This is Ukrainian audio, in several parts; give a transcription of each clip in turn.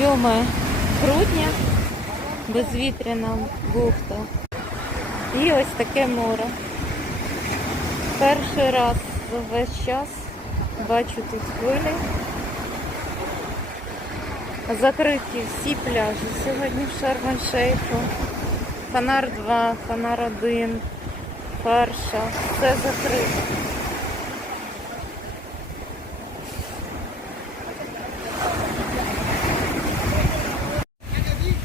7 грудня, безвітряна бухта. І ось таке море. Перший раз за весь час бачу тут хвилі. Закриті всі пляжі сьогодні в Шарм-Шейху. Фанар 2, Фанар 1, Фарша. Все закрито.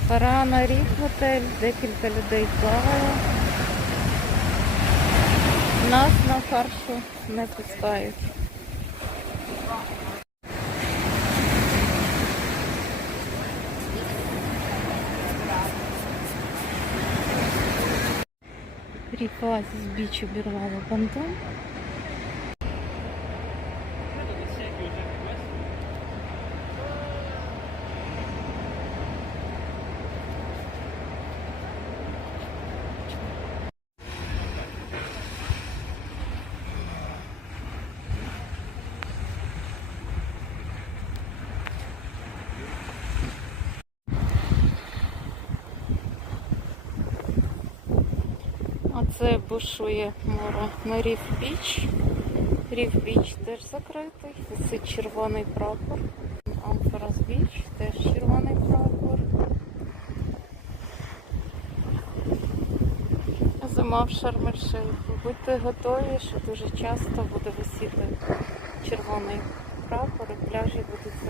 Пора на рік готель, декілька людей плаває. Нас на фаршу не пускають. Ріка з біч обірвала понтон. А це бушує море на Рів Біч. Рів Біч теж закритий. Це червоний прапор. Амфорас Біч теж червоний прапор. Зима в Шарм-Ель-Шейху. Будьте готові, що дуже часто буде висіти червоний прапор і пляжі будуть.